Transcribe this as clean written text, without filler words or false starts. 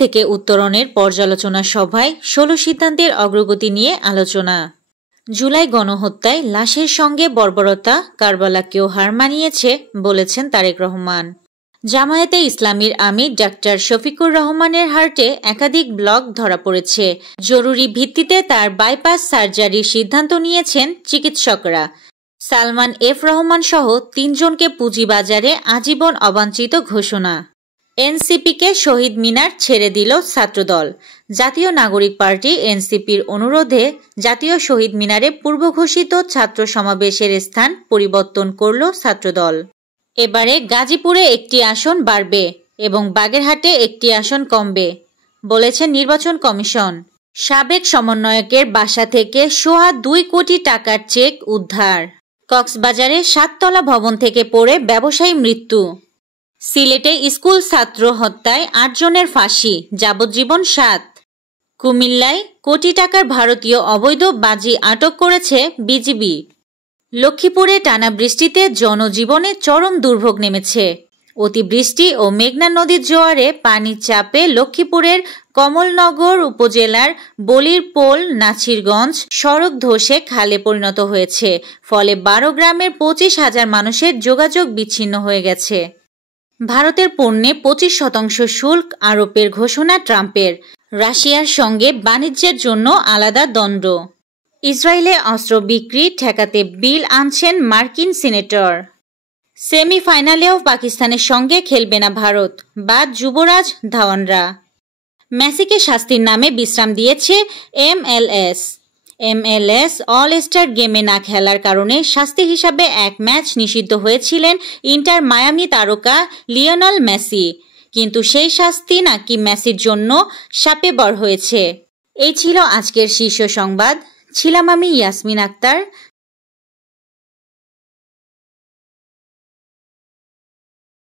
থেকে উত্তরণের পর্যালোচনা সভায় ১৬ সিদ্ধান্তের অগ্রগতি নিয়ে আলোচনা। জুলাই গণহত্যায় লাশের সঙ্গে বর্বরতা কারবালাকেও হার মানিয়েছে বলেছেন তারেক রহমান। জামায়াতে ইসলামীর আমির ডাক্তার শফিকুর রহমানের হার্টে একাধিক ব্লক ধরা পড়েছে। জরুরি ভিত্তিতে তার বাইপাস সার্জারির সিদ্ধান্ত নিয়েছেন চিকিৎসকরা। সালমান এফ রহমান সহ ৩ জনকে পুঁজিবাজারে আজীবন অবাঞ্ছিত ঘোষণা। এনসিপিকে শহীদ মিনার ছেড়ে দিল ছাত্রদল। জাতীয় নাগরিক পার্টি এনসিপির অনুরোধে জাতীয় শহীদ মিনারে পূর্বঘোষিত ছাত্র সমাবেশের স্থান পরিবর্তন করল ছাত্রদল। এবারে গাজীপুরে একটি আসন বাড়বে এবং বাগেরহাটে একটি আসন কমবে বলেছে নির্বাচন কমিশন। সাবেক সমন্বয়কের বাসা থেকে সোয়া ২ কোটি টাকার চেক উদ্ধার। কক্সবাজারে ৭তলা ভবন থেকে পড়ে ব্যবসায়ী মৃত্যু। সিলেটে স্কুল ছাত্র হত্যায় ৮ জনের ফাঁসি, যাবজ্জীবন ৭। কুমিল্লায় কোটি টাকার ভারতীয় অবৈধ বাজি আটক করেছে বিজিবি। লক্ষ্মীপুরে টানা বৃষ্টিতে জনজীবনে চরম দুর্ভোগ নেমেছে। অতিবৃষ্টি ও মেঘনা নদীর জোয়ারে পানির চাপে লক্ষ্মীপুরের কমলনগর উপজেলার বলির পোল নাছিরগঞ্জ সড়ক ধসে খালে পরিণত হয়েছে। ফলে ১২ গ্রামের ২৫,০০০ মানুষের যোগাযোগ বিচ্ছিন্ন হয়ে গেছে। ভারতের পণ্যে ২৫% শুল্ক আরোপের ঘোষণা ট্রাম্পের। রাশিয়ার সঙ্গে বাণিজ্যের জন্য আলাদা দণ্ড। ইসরায়েলে অস্ত্র বিক্রি ঠেকাতে বিল আনছেন মার্কিন সিনেটর। সেমিফাইনালেও পাকিস্তানের সঙ্গে খেলবে না ভারত, বাদ যুবরাজ ধাওয়ানরা। মেসিকে শাস্তির নামে বিশ্রাম দিয়েছে এমএলএস অল স্টার গেমে না খেলার কারণে শাস্তি হিসাবে ১ ম্যাচ নিষিদ্ধ হয়েছিলেন ইন্টার মায়ামি তারকা লিওনেল মেসি। কিন্তু সেই শাস্তি নাকি মেসির জন্য শাপে বর হয়েছে। এই ছিল আজকের শীর্ষ সংবাদ। ছিলাম আমি ইয়াসমিন আক্তার।